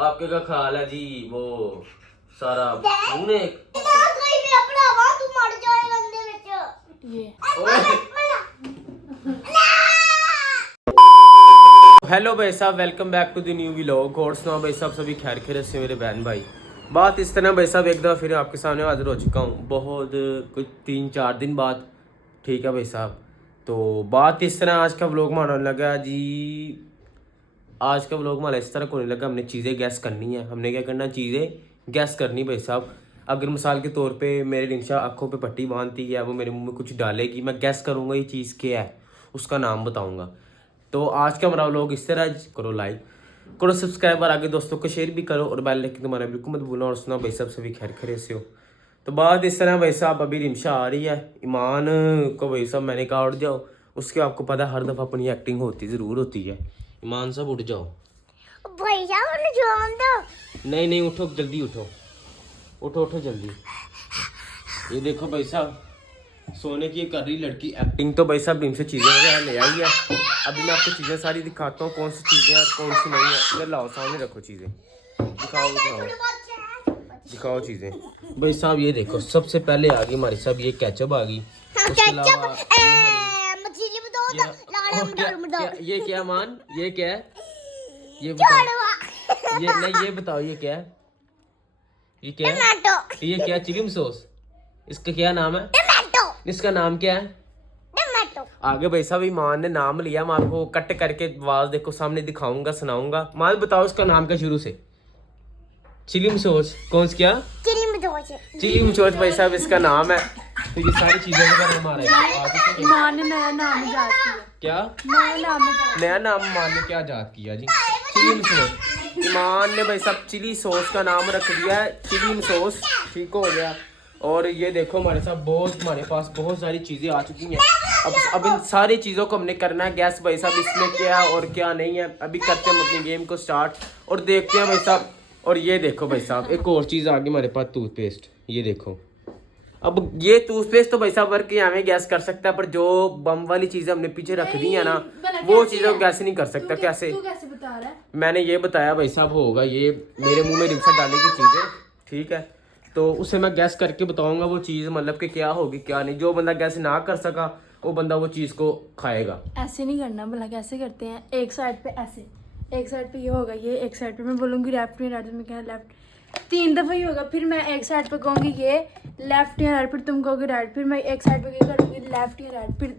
आपके का ख्याल है जी वो सारा खून एक हेलो भाई साहब, welcome back to the new vlog. और सुनाओ भाई साहब, सभी खैर खैरियत से मेरे बहन भाई। बात इस तरह भाई साहब, एक दफ़ा फिर आपके सामने हाजिर हो चुका हूँ, बहुत कुछ 3-4 दिन बाद। ठीक है भाई साहब, तो बात इस तरह आज का व्लॉग मारने लगा जी। आज का व्लॉग हमारा इस तरह को नहीं लगा, हमने चीज़ें गैस करनी है। हमने क्या करना, चीज़ें गैस करनी भाई साहब। अगर मिसाल के तौर पे मेरे रिंशा आँखों पे पट्टी बांधती है, वो मेरे मुंह में कुछ डालेगी, मैं गैस करूँगा ये चीज़ क्या है, उसका नाम बताऊँगा। तो आज का हमारा व्लॉग इस तरह, करो लाइक, करो सब्सक्राइब और आगे दोस्तों को शेयर भी करो और बेल आइकन तुम्हारा बिल्कुल मत भूलना। और सुना भाई साहब, सभी खैर खैरियत से हो। तो बात इस तरह भाई साहब, अभी रिंशा आ रही है, ईमान को भाई साहब मैंने कहा उठ जाओ। उसके आपको पता है हर दफ़ा अपनी एक्टिंग होती ज़रूर होती है। ईमान साहब उठ जाओ भाई साहब, नहीं नहीं, उठो जल्दी, उठो उठो उठो जल्दी। ये देखो भाई साहब, सोने की कर रही लड़की एक्टिंग। तो भाई साहब इनसे चीज़ें वगैरह ले आई है। अभी मैं आपको चीज़ें सारी दिखाता हूँ, कौन सी चीज़ें और कौन सी नहीं है। इधर लाओ, सामने रखो चीज़ें, दिखाओ चीज़ें। भाई साहब ये देखो, सबसे पहले आ गई हमारी साहब ये केचप आ गई। उसके अलावा ये क्या मान, ये क्या है, ये बताओ, ये नहीं, ये बताओ ये क्या है, ये क्या है, ये क्या है, चिली सॉस, इसका क्या नाम है, इसका नाम क्या है। आगे भाई साहब ईमान ने नाम लिया, मैं आपको कट करके आवाज देखो सामने दिखाऊंगा, सुनाऊंगा। मान बताओ इसका नाम क्या शुरू से। चिली सॉस, कौन सा, क्या चिली मचोच भाई साहब इसका नाम है। तो ये सारी चीजें हमारे ईमान ने नया नाम इजाद किया। क्या नया नाम ईमान ने क्या इजाद किया जी, चिली सॉस। ईमान ने भाई साहब चिली सॉस का नाम रख दिया है, चिली सॉस। ठीक हो गया। और ये देखो हमारे साथ हमारे पास बहुत सारी चीज़ें आ चुकी हैं। अब इन सारी चीज़ों को हमने करना है गैस भाई साहब, इसमें क्या है और क्या नहीं है। अभी करते हैं हम अपनी गेम को स्टार्ट और देखते हैं भाई साहब। और ये देखो भाई साहब, एक और चीज़ आ गई हमारे पास, टूथपेस्ट। ये देखो, अब ये टूथपेस्ट तो भाई साहब वर्क यहाँ में गैस कर सकता है, पर जो बम वाली चीज़ें हमने पीछे रख दी है ना, वो चीज़ों को गैस नहीं कर सकता। कैसे, तू कैसे बता रहा है? मैंने ये बताया भाई साहब, होगा ये मेरे मुंह में रिंसा डालने की चीज़ें। ठीक है, तो उसे मैं गैस करके बताऊंगा वो चीज़, मतलब कि क्या होगी क्या नहीं। जो बंदा गैस ना कर सका वो बंदा वो चीज़ को खाएगा। ऐसे नहीं करना, भला कैसे करते हैं। एक साइड पे ऐसे, एक साइड पे ये होगा, ये एक साइड पे मैं बोलूँगी लेफ्ट में राइट में, क्या लेफ्ट 3 दफ़ा ही होगा। फिर मैं एक साइड पे कहूँगी ये लेफ्ट या राइट, फिर तुम कहोगे राइट, फिर मैं एक साइड पे ये करूँगी लेफ्ट या राइट। फिर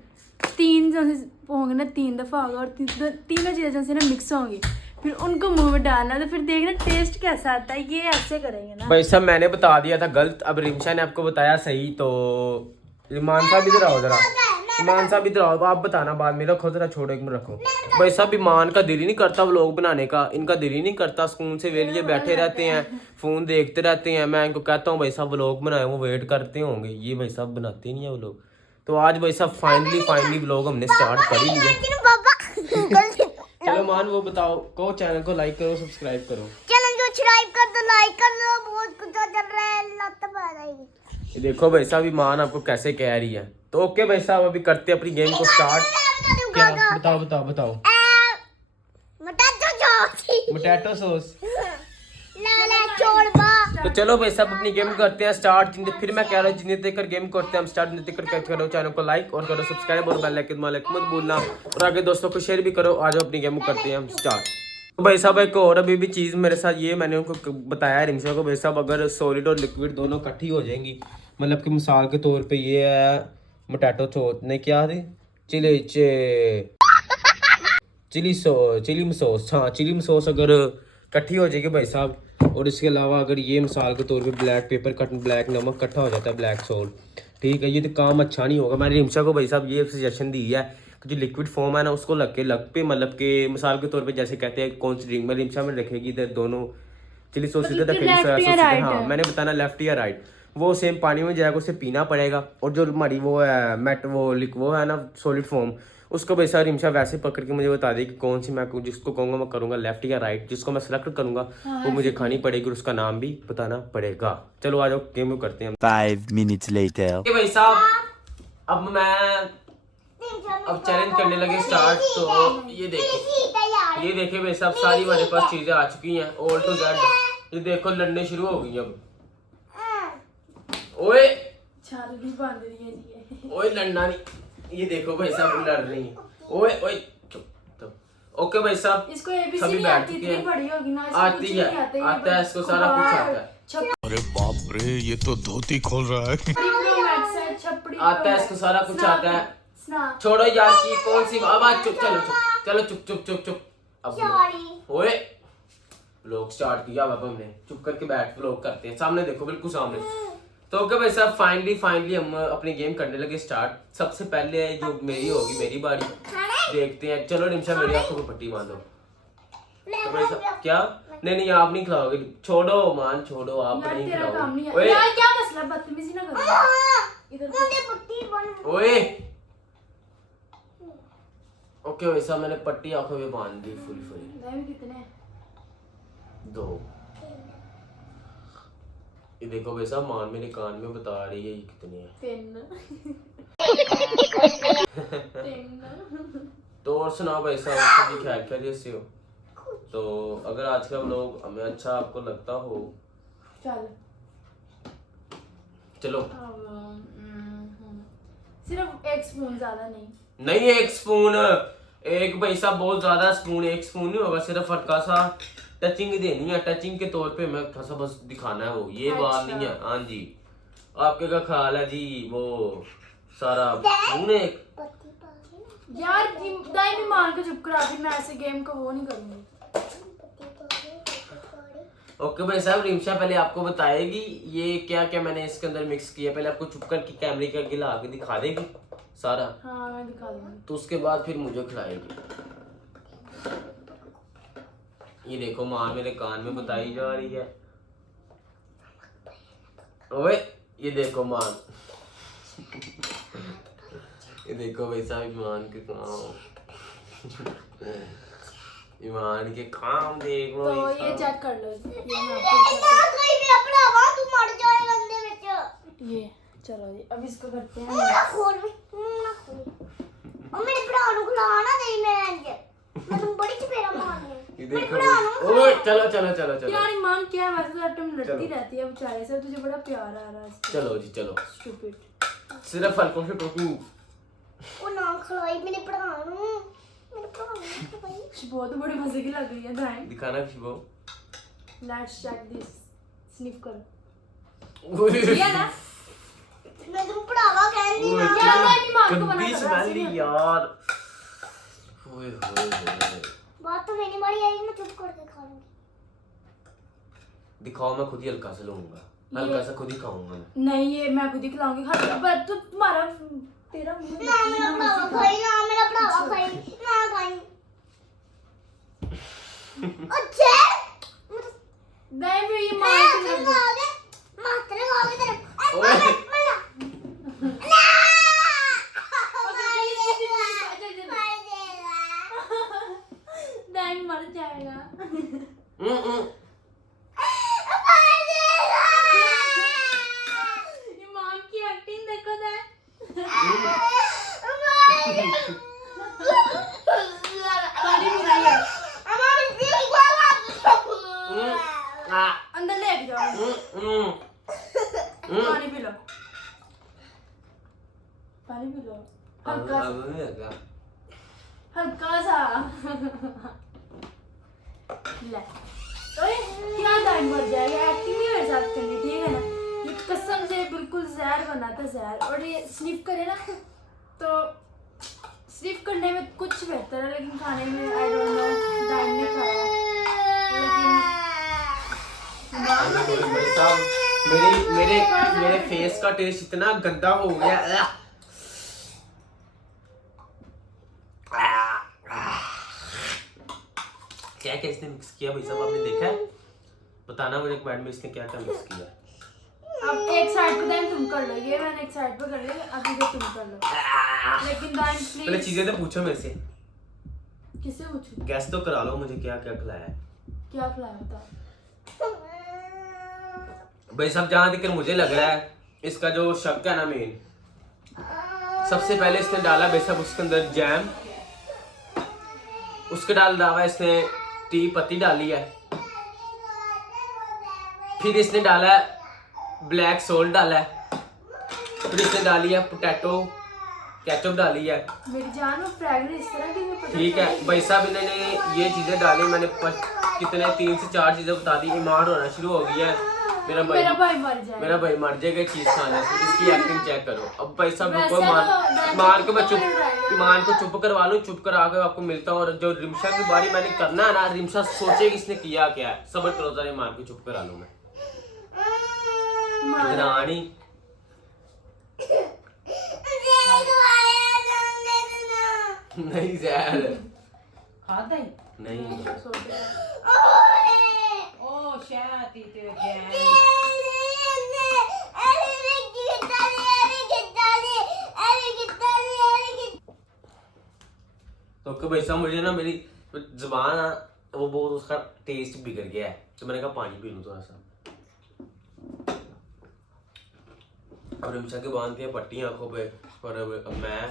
3 जैसे होंगे ना, 3 दफ़ा होगा और तीनों चीज़ें जैसे ना मिक्स होंगी, फिर उनको मुंह में डालना, तो फिर देखना टेस्ट कैसा आता है। ये ऐसे करेंगे ना भाई साहब, मैंने बता दिया था गलत, अब रिंशा ने आपको बताया सही। तो ईमान साहब इधर आओ जरा, ईमान साहब इधर आओ, आप बताना बाद में। रखो जरा, छोड़ो एक मिनट रखो। भाई साहब ईमान का दिल ही नहीं करता व्लॉग बनाने का, इनका दिल ही नहीं करता। स्कूल से वेलिए बैठे रहते हैं, फोन देखते रहते हैं। मैं इनको कहता हूँ भाई साहब व्लॉग बनाए, वो वेट करते होंगे। ये भाई साहब बनाते नहीं है व्लॉग। तो आज भाई साहब फाइनली व्लॉग हमने स्टार्ट कर ही लिया। चलो मान, वो बताओ, को चैनल को लाइक करो, सब्सक्राइब करो, चैनल को सब्सक्राइब कर दो, लाइक कर दो। बहुत कुछ चल रहा है, लत मार आएगी। ये देखो भाई साहब ईमान आपको कैसे कह रही है। तो ओके भाई साहब, अभी करते हैं अपनी गेम को स्टार्ट। क्या बताओ मोटैटो सॉस। तो चलो भाई साहब अपनी गेम करते हैं स्टार्ट। फिर मैं कह रहा हूँ जितने देकर गेम करते हैं हम स्टार्ट, जितने देकर करो चैनल को लाइक और करो सब्सक्राइब और बेल आइकन मत भूलना और आगे दोस्तों को शेयर भी करो। आज अपनी गेम करते हैं हम स्टार्ट। तो भाई साहब एक और अभी भी चीज़ मेरे साथ, ये मैंने उनको बताया रिंशा को, भाई साहब अगर सॉलिड और लिक्विड दोनों इकट्ठी हो जाएंगी, मतलब कि मिसाल के तौर पे ये है मोटैटो सॉस, नहीं क्या थी, चिली सॉस, हाँ चिली सॉस अगर इकट्ठी हो जाएगी भाई साहब, और इसके अलावा अगर ये मिसाल के तौर पे ब्लैक पेपर कट, ब्लैक नमक इकट्ठा हो जाता है, ब्लैक सॉल्ट, ठीक है, ये तो काम अच्छा नहीं होगा। मैंने रिंशा को भाई साहब ये सजेशन दी है कि जो लिक्विड फॉर्म है ना, उसको लग पे मतलब कि मिसाल के तौर पे जैसे कहते हैं कौन सी ड्रिंक में रिंशा में रखेगी, इधर दोनों चिली सॉस इधर रखेगी, सोया सॉस इधर, हाँ मैंने बताना लेफ्ट या राइट, वो सेम पानी में जाएगा, उसे पीना पड़ेगा। और जो हमारी वो है वो है ना सॉलिड फॉर्म, उसको भाई साहब रिंशा वैसे पकड़ के मुझे बता दे कि कौन सी, मैं जिसको कहूँगा मैं करूँगा लेफ्ट या राइट, जिसको मैं सेलेक्ट करूँगा वो मुझे खानी पड़ेगी और उसका नाम भी बताना पड़ेगा। चलो आ जाओ गेम करते हैं। 5 minutes later. भाई साहब अब मैं चैलेंज करने लगे स्टार्ट। तो ये देखो ये देखिए भाई साहब सारी हमारे पास चीजें आ चुकी हैं ऑल टू जेड। ये देखो लड़ने शुरू हो गई अब। ओए छाल भी बांध रही है जी। ओए लड़ना नहीं। ये देखो भाई साहब लड़ रही है। ओए ओए चुप चुप। ओके भाई साहब इसको एबीसी सभी नहीं बैठ आती, चुके इतनी हैं। बड़ी होगी ना, इसको आती कुछ है, नहीं आता है, इसको सारा कुछ आता है। अरे बाप रे, ये तो धोती खोल रहा है। छपड़ी आता है, इसको सारा कुछ आता है। स्नैप छोड़ो यार की कौन सी आवाज। चुप चलो चुप चलो चुप चुप चुप चुप। अब ओए व्लॉग स्टार्ट किया अब हमने। चुप करके बैठ व्लॉग करते हैं। सामने देखो बिल्कुल सामने। तो ओके भाई साहब फाइनली हम अपनी गेम करने लगे स्टार्ट। सबसे पहले जो मेरी होगी मेरी बारी। देखते हैं। चलो निमिषा मेरी आंखों को पट्टी बांधो। तो भाई साहब क्या नहीं आप नहीं खिलाओगे। छोड़ो मान छोड़ो आप यार नहीं तेरा काम नहीं खिलाओगे। है ओए यार, क्या मसला, बदतमीजी ना करो इधर। ओए ओके वैसा मैंने पट्टी आंखों में बांध दी फुल। नहीं कितने 2। ये देखो वैसा मान मेरे कान में बता रही है ये कितने हैं। 3 तो और सुनाओ भाई साहब सभी खैर खैरियत से हो। तो अगर आज का व्लॉग हमें अच्छा आपको लगता हो चल चलो। सिर्फ 1 स्पून, ज्यादा नहीं। नहीं 1 स्पून एक भाई साहब बहुत ज्यादा स्पून। 1 स्पून नहीं होगा, सिर्फ हल्का सा टचिंग देनी है। टचिंग के तौर पे मैं थोड़ा सा बस दिखाना है। वो ये बात नहीं है। हाँ जी आपके का ख्याल है जी वो सारा स्पून एक। यार दाई भी मान के चुप करा दी। मैं ऐसे गेम को वो नहीं करूंगी। ओके भाई साहब रिमशा पहले आपको बताएगी ये क्या क्या मैंने इसके अंदर मिक्स किया। पहले आपको चुप करके कैमरे का गिला आगे दिखा देगी सारा। हाँ मैं दिखा दूंगी। तो उसके बाद फिर मुझे खिलाएगी। ये देखो माँ मेरे कान में बताई जा रही है। ओए ये देखो माँ। ये देखो भाई साहब ईमान के काम। ईमान के काम देख लो। तो ये चेक कर लो। ये चलो जी अब इसको करते हैं। ये देखो ओए चलो यार ईमान क्या है, वैसे तो तुम लड़ती रहती है बेचारे से, तुझे बड़ा प्यार आ रहा है इससे। चलो जी चलो। स्टूपिड। सिर्फ हल्कों से टोकू। खुशबू तो बड़ी मजे की लग रही है दाई। दिखाना खुशबू। Let's check this. स्निफ कर। ओए किया ना? यार मैं भी मार को बना गंदी कर रहा स्मेल हूँ। यार। ओए होए बात तो मेरी बारी आई, मैं चुप करके खा लूंगी। दिखाओ मैं खुद ही हल्का सा लूंगा। हल्का सा खुद ही खाऊंगा मैं। नहीं ये मैं खुद ही खिलाऊंगी। बट तो तुम्हारा तेरा मुंह ना मेरा भरावा खाई, ना मेरा भरावा खाई, ना खाई। अच्छे दाई भी ये मैं मार तेरे के खाओगे, मैं तेरे खाओगे तेरे। ओए दाई मर जाएगा। ये मां की एक्टिंग देखो दाई। पानी भी नहीं है। अंदर ले जाओ। पानी पी लो। पानी पी लो। हल्का सा। ले। ओए क्या दाई मर जाएगा। एक्टिंग नहीं मेरे साथ करनी, ठीक है ना। ये कसम से बिल्कुल जहर बनाता जहर। और ये स्निफ करे ना तो स्निफ करने में कुछ बेहतर है, लेकिन खाने में आई डोंट नो। दाई ने खाया लेकिन भाई साहब मेरे फेस का टेस्ट इतना गंदा हो गया। क्या क्या इसने मिक्स किया भाई साहब आपने देखा है? बताना मुझे कमेंट में इसने क्या क्या मिक्स किया। अब एक साइड पे दाई तुम कर लो। ये मैंने एक साइड पे कर लिया, अभी तो तुम कर लो। लेकिन दाई पहले प्लीज। चीजें तो पूछो मेरे से। किससे पूछूं? गैस तो करा लो मुझे क्या क्या खिलाया है। क्या खिलाया बता। भाई साहब जहाँ तक मुझे लग रहा है इसका जो शक है ना मेन, सबसे पहले इसने डाला भाई साहब उसके अंदर जैम। उसके डाल डाला इसने टी पत्ती डाली है, फिर इसने डाला है ब्लैक सोल्ट डाला है, फिर इसने डाली है पोटैटो केचप डाली है। मेरी जान में फ्रेगनेंस इस तरह की मुझे पता ठीक है भाई साहब, इन्होंने ये चीजें डाली, मैंने कितने 3 से 4 चीजें बता दी। ईमान होना शुरू हो गया है मेरा भाई मर जाए। मेरा भाई मर जाएगा चीज खाने से। इसकी एक्टिंग चेक करो। अब भाई साहब वैसे रुको, तो ईमान को मैं वैसे चुप ईमान को चुप करवा लूं, चुप करा के आपको मिलता हूँ। और जो रिमशा की बारी मैंने करना है ना, रिमशा सोचेगी इसने किया क्या है। सबर करो जरा, ईमान को चुप करा लूं मैं। रानी नहीं जहर खाता ही नहीं, ओ शायद ही तो क्या तो कि भाई साहब मुझे ना मेरी जुबान है वो बहुत, उसका टेस्ट बिगड़ गया है, तो मैंने कहा पानी पी लूं थोड़ा सा। और रिमशा के बांध दिया पट्टी आंखों पे, और अब मैं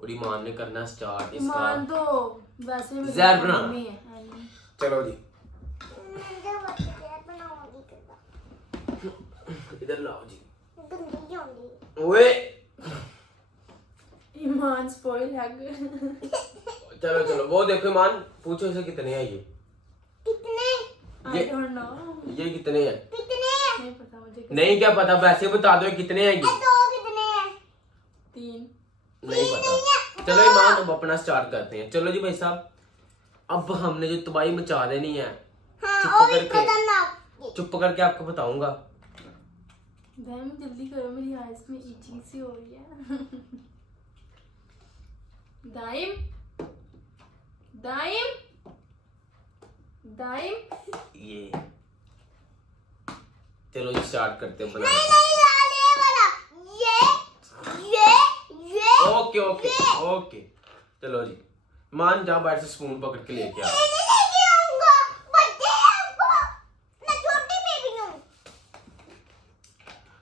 और ईमान ने करना स्टार्ट इसका। मान तो वैसे भी जहर बना। मम्मी है। चलो जी इधर लाओ जी। ओए ईमान स्पॉइल है। चलो चलो वो देखो ईमान, पूछो इसे कितने हैं ये आई डोंट नो। ये कितने हैं? नहीं पता मुझे। नहीं क्या पता, वैसे बता दो कितने हैं ये। 3 नहीं पता। चलो ईमान अब अपना स्टार्ट करते हैं। चलो जी भाई साहब, अब हमने जो तबाही मचा देनी है, चुप करके आपको बताऊंगा। दाइम जल्दी करो, मेरी आईज में इचिंग सी हो रही है। दाइम दाइम दाइम ये चलो जी स्टार्ट करते हैं बनाना। ओके ओके ओके चलो जी, मान जा बैठ से स्पून पकड़ के लेके आ।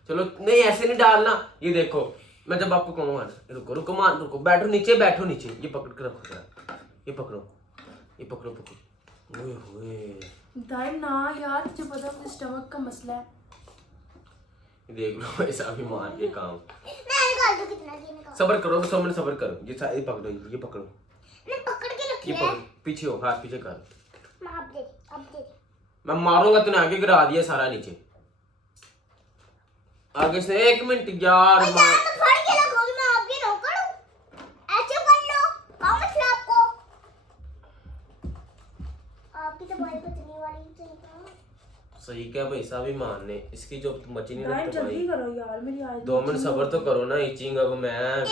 चलो नहीं ऐसे नहीं डालना, ये देखो मैं जब आपको कहूँगा ना, रुको रुको मान रुको, बैठो नीचे बैठो नीचे, ये पकड़ के रखो जरा, ये पकड़ो ये पकड़ो पकड़ो। ओए होए दाइम ना यार, तुझे पता है मुझे स्टमक का मसला है। देख लो ऐसा भी मान के काम। सबर करो सबर करो, ये पकड़ो ये पकड़ो ये पकड़ो, पीछे हो, हाथ पीछे कर। मैं मारूंगा, तूने आगे गिरा दिया सारा नीचे। आगे से 1 मिनट यार सही क्या भाई साहब, ईमान ने इसकी जो मची नहीं दाइम लगती जल्दी भाई। करो यार, मेरी आईज 2 मिनट सबर तो करो ना। इचिंग अब मैं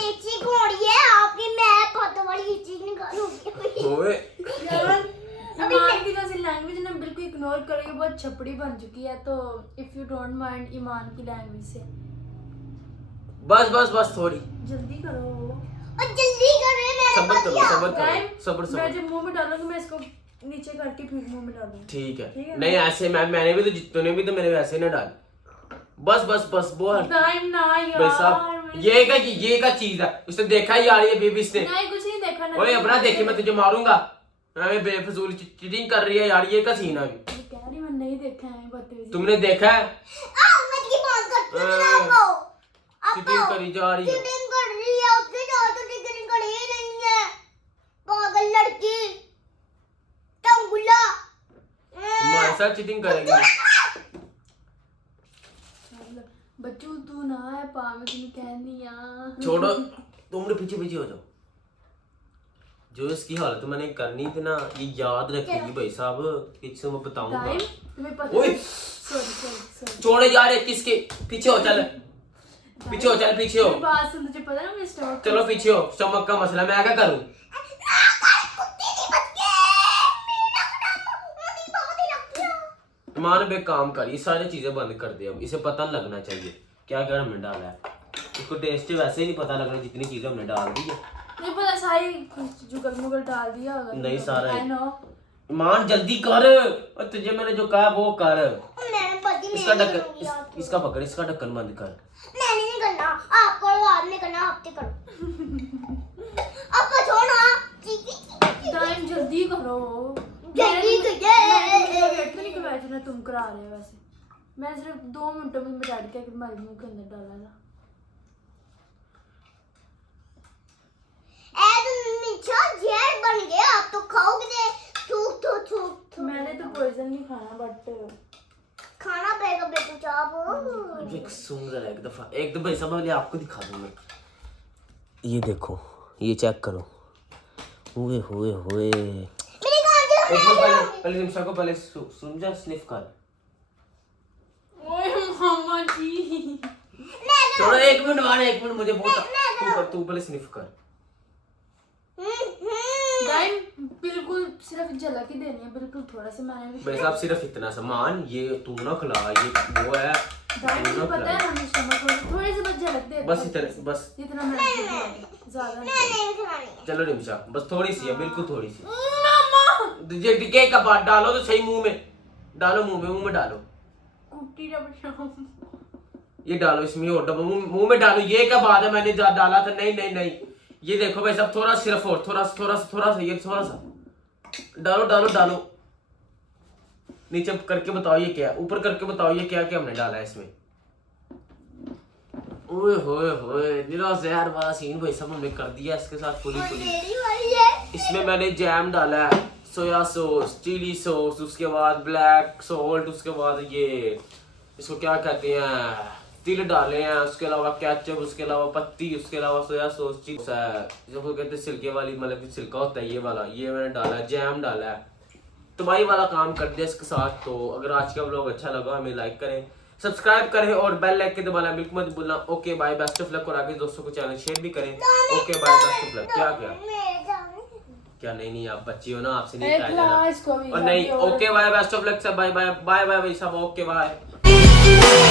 ओए यार ईमान की जैसी लैंग्वेज ना बिल्कुल इग्नोर करो, ये बहुत छपड़ी बन चुकी है। तो इफ यू डोंट माइंड ईमान की लैंग्वेज से बस बस बस थोड़ी जल्दी करो। सबर दाइम करो सबर मैं जब मुंह में डालूंगी मैं इसको नीचे करके फिर मुंह में डालूंगी। ठीक ठीक है है नहीं ऐसे मैंने भी तो तूने भी तो मेरे वैसे ना डाल। बस बस बस वो दाइम ना यार भाई साहब ये का चीज है, उसने देखा ही यार ये बेबी इसने। नहीं कुछ नहीं देखा ना। ओए अपना देखी, मैं तुझे मारूंगा। मैं बेफजूल चीटिंग कर रही है यार, ये का सीन है अभी। मैं कह रही मैं नहीं देखा है, बदतमीजी। तुमने देखा है चीटिंग करी जा रही है। तुम्हारे साथ चीटिंग करेगी। बच्चू तू ना है पागल, तुम कहनी यार। छोड़ो तुम पीछे पीछे हो जाओ। जो इसकी हालत मैंने करनी थी ना, ये याद रखेगी भाई साहब, किससे मैं बताऊंगा। दाइम तुम्हें पता ओए है सॉरी छोड़े जा रहे किसके पीछे हो, चल पीछे हो, चल पीछे हो। मेरी बात सुन, तुझे पता है ना मेरे स्टमक चलो पीछे हो, स्टमक का मसला मैं क्या करूं। मान बे काम कर, ये सारी चीजें बंद कर दे। अब इसे पता नहीं लगना चाहिए क्या क्या हमने डाला है। इसको टेस्ट वैसे ही नहीं पता लगना जितनी चीजें हमने डाल दी है। नहीं पता, सारी जुगल मुगल डाल दिया होगा। नहीं सारा आई नो। मान जल्दी कर, और तुझे मैंने जो कहा वो कर। इसका ढक्कन इसका पकड़, इसका ढक्कन बंद कर। मैंने नहीं करना, आप करो, आपने करना, आपने करो। अब छोड़ो। टाइम जल्दी करो। जल्दी मैं वेट तो नहीं करवाया जितना तुम करा रहे हो वैसे। मैं सिर्फ 2 मिनटों में मिटा के हमारे मुंह के अंदर डाला था। जहर बन गया, आप तो खाओगे। थूक थूक थूक। मैंने तो पॉइजन नहीं खाना बट खाना पड़ेगा बेटू चाप। एक सुन रहा है एक दफा ऐसा मैं आपको दिखा दूंगा। ये देखो, ये चेक करो। हुए हुए हुए मेरी गाड़ी एक मिनट पहले निमिषा को पहले सुन जा, स्निफ कर। ओए मामा जी थोड़ा 1 मिनट मारे, 1 मिनट मुझे बहुत तू पहले स्निफ कर। टाइम बिल्कुल सिर्फ झलक ही देनी है, बिल्कुल थोड़ा सा। मैंने भी भाई साहब सिर्फ इतना सामान, ये तू ना खिला, ये वो है टाइम मुझे पता है हमें स्टमक में थोड़ी सी बस झलक दे। बस इतना, बस जितना मैंने ज्यादा नहीं। नहीं खानी। चलो निमिषा बस थोड़ी सी है, बिल्कुल थोड़ी सी। मामा ये टिके का बात डालो तो सही, मुंह में डालो, मुंह में डालो। कुट्टी रब ये डालो इसमें और डबल मुंह में डालो। ये क्या बात है, मैंने डाला था। नहीं नहीं नहीं, ये देखो भाई साहब थोड़ा सिर्फ और थोड़ा सा ये थोड़ा सा डालो। नीचे करके बताओ ये क्या, ऊपर करके बताओ ये क्या क्या हमने डाला है इसमें। ओए होए होए, निरा जहर वाला सीन भाई साहब हमने कर दिया इसके साथ पूरी। मेरी वाली है। इसमें मैंने जैम डाला है, सोया सॉस, चिली सॉस, उसके बाद ब्लैक सॉल्ट, उसके बाद ये इसको क्या कहते हैं, तिल डाले हैं, उसके अलावा केचप, उसके अलावा पत्ती, उसके अलावा सोया सॉस, चिप्स है जिसको कहते हैं सिल्के वाली, मतलब कि सिल्का होता है ये वाला, ये मैंने डाला है। जैम डाला है, तबाही वाला काम कर दिया इसके साथ। तो अगर आज का व्लॉग अच्छा लगा हमें लाइक करें, सब्सक्राइब करें और बेल आइकन दबाना बिल्कुल मत भूलना। Okay bye, best of luck. और आगे दोस्तों को चैनल शेयर भी करें। Okay bye, best of luck. क्या नहीं आप बच्ची हो ना, आपसे नहीं कहा जाना। और नहीं, okay bye, best of luck. Bye bye भाई साहब, ओके बाय।